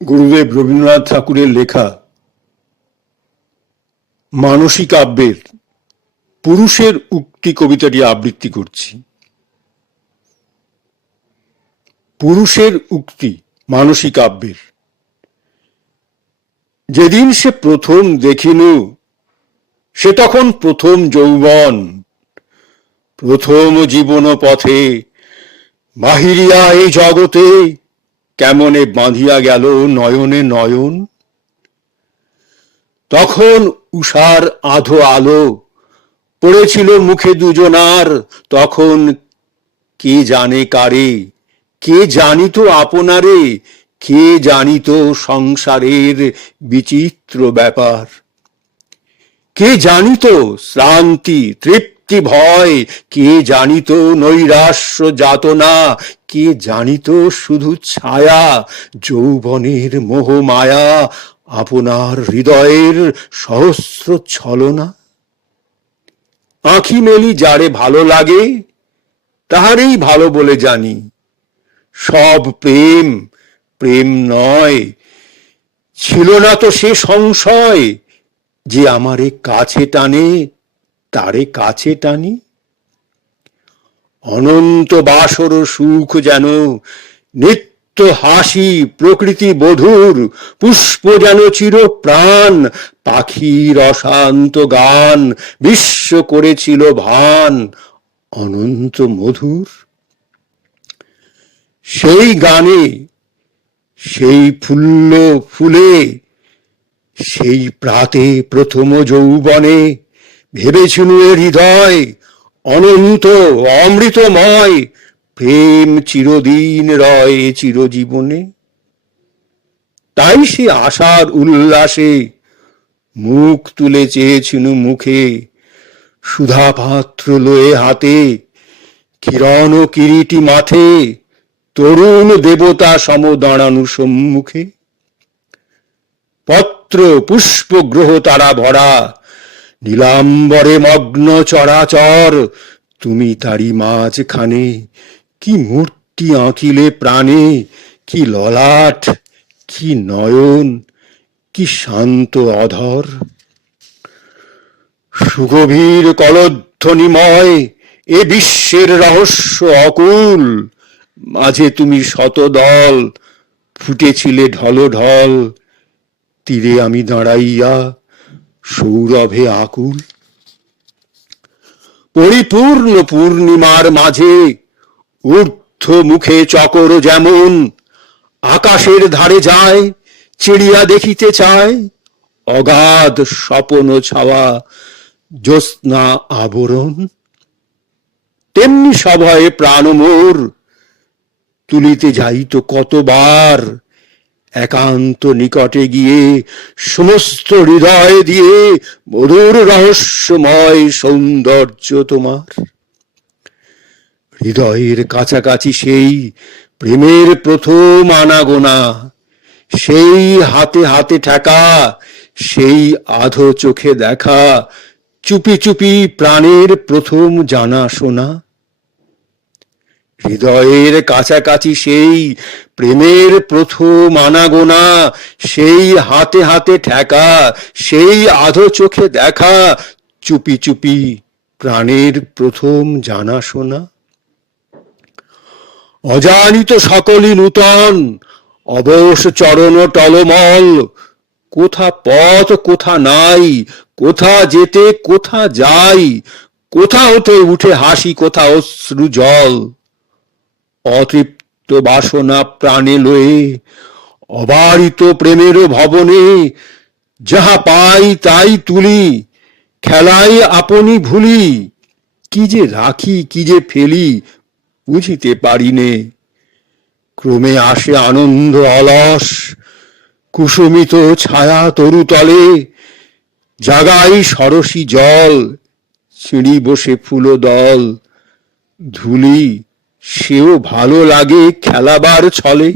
গুরুদেব রবীন্দ্রনাথ ঠাকুরের লেখা মানসী কাব্যের পুরুষের উক্তি কবিতাটি আবৃত্তি করছি। পুরুষের উক্তি মানসী কাব্যের। যেদিন সে প্রথম দেখিনু, সে তখন প্রথম যৌবন, প্রথম জীবন পথে বাহিরিয়া এই জগতে কেমনে বাঁধিয়া গেল নয়নে নয়ন। তখন উষার আধো আলো পড়েছিল মুখে দুজনার, তখন কে জানে কারে, কে জানিত আপনারে, কে জানিত সংসারের বিচিত্র ব্যাপার, কে জানিত শ্রান্তি তৃপ্তি ভয়, কে জানিত নৈরাশ্য যাতনা, কে জানিত শুধু ছায়া যৌবনের মোহ মায়া, আপনার হৃদয়ের সহস্র ছলনা। আঁখি মেলি যারে ভালো লাগে তাহারই ভালো বলে জানি, সব প্রেম প্রেম নয়। ছিল না তো সে সংশয় যে আমারে কাছে টানে তারে কাছে টানি। অনন্ত বাসর সুখ যেন নিত্য হাসি প্রকৃতি বধুর, পুষ্প যেন চির প্রাণ পাখির অশান্ত গান বিশ্ব করেছিল ভান অনন্ত মধুর। সেই গানে সেই ফুল্ল ফুলে সেই প্রাতে প্রথম যৌবনে ভেবেছিল এ হৃদয় অনন্ত অমৃতময়, প্রেম চিরদিন রয় চিরজীবনে। তাই সে আশার উল্লাসে মুখ তুলে চেয়েছিল মুখে, সুধা পাত্র লয়ে হাতে কিরণ কিরিটি মাথে, তরুণ দেবতা সম দাঁড়ানো সম্মুখে। পত্র পুষ্প গ্রহ তারা ভরা নীলাম্বরে মগ্ন চরাচর, তুমি তারি মাঝখানে কি মূর্তি আঁকিলে প্রাণে, কি ললাট কি নয়ন কি শান্ত অধর। সুগভীর কলধ্বনিময় এ বিশ্বের রহস্য অকুল, মাঝে তুমি শতদল ফুটেছিলে ঢলঢল, তীরে আমি দাঁড়াইয়া সৌরভে আকুল। পরিপূর্ণ পূর্ণিমার মাঝে ঊর্ধ্ব মুখে চকর যেমন আকাশের ধারে যায় চিড়িয়া দেখিতে চায়, অগাধ স্বপন ছাওয়া জ্যোৎস্না আবরণ। তেমনি সভয়ে প্রাণ মোর তুলিতে যাইত কতবার, একান্ত নিকটে গিয়ে সমস্ত হৃদয় দিয়ে মধুর রহস্যময় সৌন্দর্য তোমার। হৃদয়ের কাছাকাছি সেই প্রেমের প্রথম আনাগোনা, সেই হাতে হাতে ঠেকা, সেই আধো চোখে দেখা, চুপি চুপি প্রাণের প্রথম জানা শোনা। হৃদয়ের কাছাকাছি সেই প্রেমের প্রথম আনাগোনা, সেই হাতে হাতে ঠেকা, সেই আধো চোখে দেখা, চুপি চুপি প্রাণের প্রথম জানা শোনা। অজানিত সকলই নূতন অবশ চরণ টলমল, কোথা পথ কোথা নাই, কোথা যেতে কোথা যাই, কোথা হতে উঠে হাসি কোথা অশ্রু জল। অতৃপ্ত বাসনা প্রাণে লয়ে অবারিত প্রেমের ভবনে, যাহা পাই তাই তুলি খেলাই আপনি ভুলি, কি যে রাখি কি যে ফেলি বুঝিতে পারিনে। ক্রমে আসে আনন্দ অলস কুসুমিত ছায়া তরুতলে, জাগাই সরসী জল ছিঁড়ি বসে ফুলো দল, ধুলি সেও ভালো লাগে খেলাবার ছলে।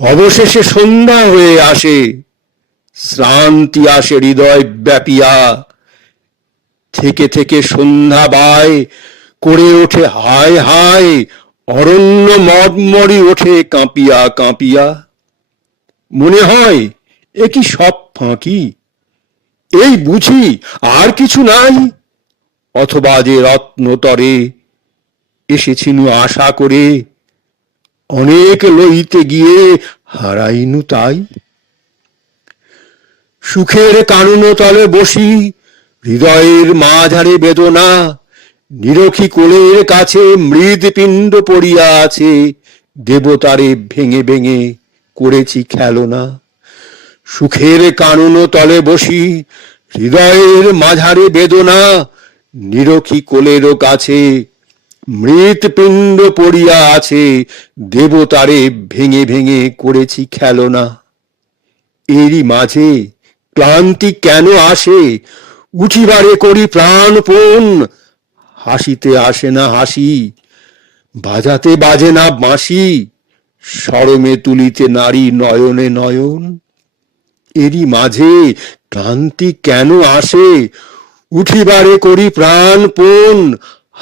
অবশেষে সন্ধ্যা হয়ে আসে, শ্রান্তি আসে হৃদয় ব্যাপিয়া, থেকে থেকে সন্ধ্যা বায় করে ওঠে হায় হায় অরণ্য মড়মড়ি ওঠে কাঁপিয়া কাঁপিয়া, মনে হয় এ কি সব ফাঁকি, এই বুঝি আর কিছু নাই, অথবা যে রত্নতরে এসেছিনু আশা করে, অনেক লইতে গিয়ে হারাইনু তাই। সুখের কানন তলে বসি, হৃদয়ের মাঝারে বেদনা, নিরখী কোলের কাছে মৃৎপিণ্ড পড়িয়া আছে, দেবতারে ভেঙে ভেঙে করেছি খেলনা। সুখের কানন তলে বসি, হৃদয়ের মাঝারে বেদনা, নিরখী কোলের কাছে মৃৎপিণ্ড পড়িয়া আছে, দেবতারে ভেঙে ভেঙে করেছি খেলনা। এরই মাঝে ক্লান্তি কেন আসে, উঠিবারে করি প্রাণপণ, হাসিতে আসে না হাসি, বাজাতে বাজে না বাঁশি, সরমে তুলিতে নারী নয়নে নয়ন। এরই মাঝে ক্লান্তি কেন আসে, উঠিবারে করি প্রাণপণ,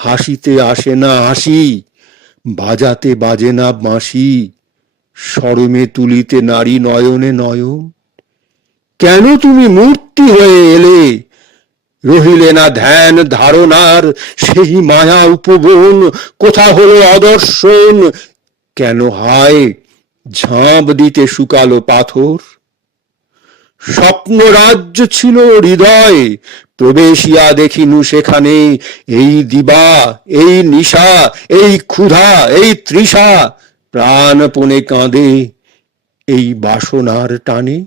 হাসিতে আসে না হাসি, বাজাতে বাজে না বাঁশি, সরমে তুলিতে নারী নয়নে নয়ন। কেন তুমি মূর্তি হয়ে এলে, রহিলে না ধ্যান ধারণার সেই মায়া উপবন, কোথা হলো অদর্শন, কেন হায় ঝাঁপ দিতে শুকালো পাথর। স্বপ্ন রাজ্য ছিল হৃদয়, প্রবেশিয়া দেখিনু সেখানে এই দিবা, এই নিশা, এই ক্ষুধা, এই তৃষা, প্রাণপণে কাঁদে এই বাসনার টানে।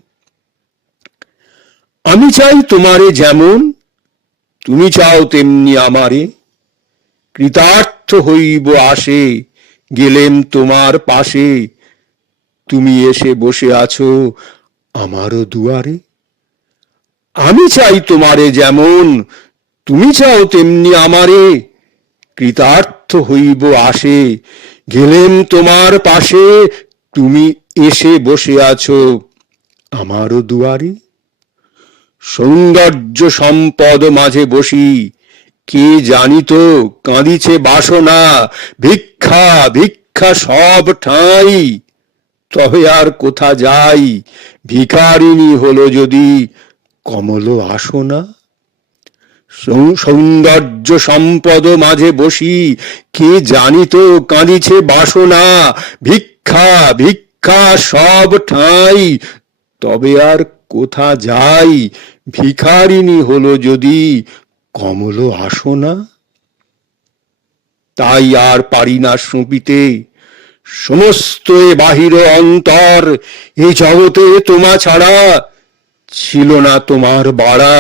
আমি চাই তোমারে যেমন, তুমি চাও তেমনি আমারে, কৃতার্থ হইব আসে, গেলেম তোমার পাশে, তুমি এসে বসে আছো আমারও দুয়ারে। আমি চাই তোমারে যেমন, তুমি চাও তেমনি আমারে, কৃতার্থ হইব আসে, গেলেম তোমার পাশে, তুমি এসে বসে আছো আমারও দুয়ারে। সৌন্দর্য সম্পদ মাঝে বসি, কে জানিত কাঁদিছে বাসনা, ভিক্ষা ভিক্ষা সব ঠাঁই, তবে আর কোথা যাই, ভিখারিণী হলো যদি কমল আসনা। সৌন্দর্য সম্পদ মাঝে বসি, কে জানিত কাঁদিছে বাসনা, ভিক্ষা ভিক্ষা সব ঠাঁই, তবে আর কোথা যাই, ভিখারিণী হলো যদি কমল আসনা। তাই আর পারি না সঁপিতে, সমস্ত এ বাহির অন্তর, এই জগতে তোমা ছাড়া ছিল না তোমার বাড়া,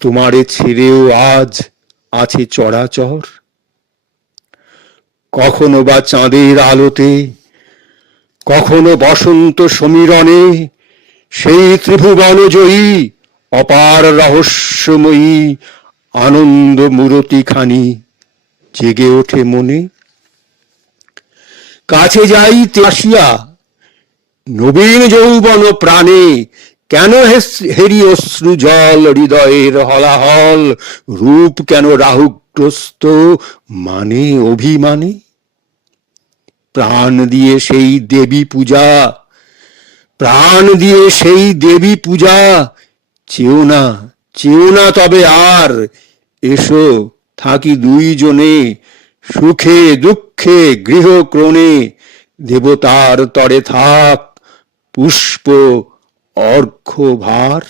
তোমারে ছেড়েও আজ আছে চরাচর। কখনো বা চাঁদের আলোতে, কখনো বসন্ত সমীরণে, সেই ত্রিভুবন জয়ী অপার রহস্যময়ী আনন্দ মূরতি খানি জেগে ওঠে মনে। কাছে যাই আসিয়া নবীন যৌবন প্রাণে, কেন হেরি অশ্রু জল হৃদয়ের হলাহল, রূপ কেন রাহুগ্রস্ত মানে অভিমানে। প্রাণ দিয়ে সেই দেবী পূজা, প্রাণ দিয়ে সেই দেবী পূজা, চেও না চেও না তবে আর, এসো থাকি দুইজনে, সুখে দুঃখে গৃহক্রণে, দেবতার তরে থাক পুষ্প অর্ঘ্য ভার।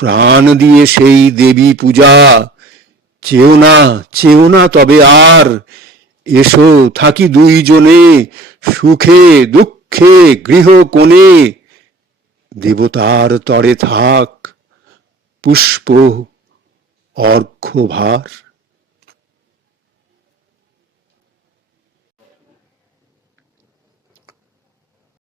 প্রাণ দিয়ে সেই দেবী পূজা, চেও না তবে আর, এসো থাকি দুইজনে, সুখে দুঃখে গৃহকোণে, দেবতার তরে থাক পুষ্প অর্ঘ্য ভার।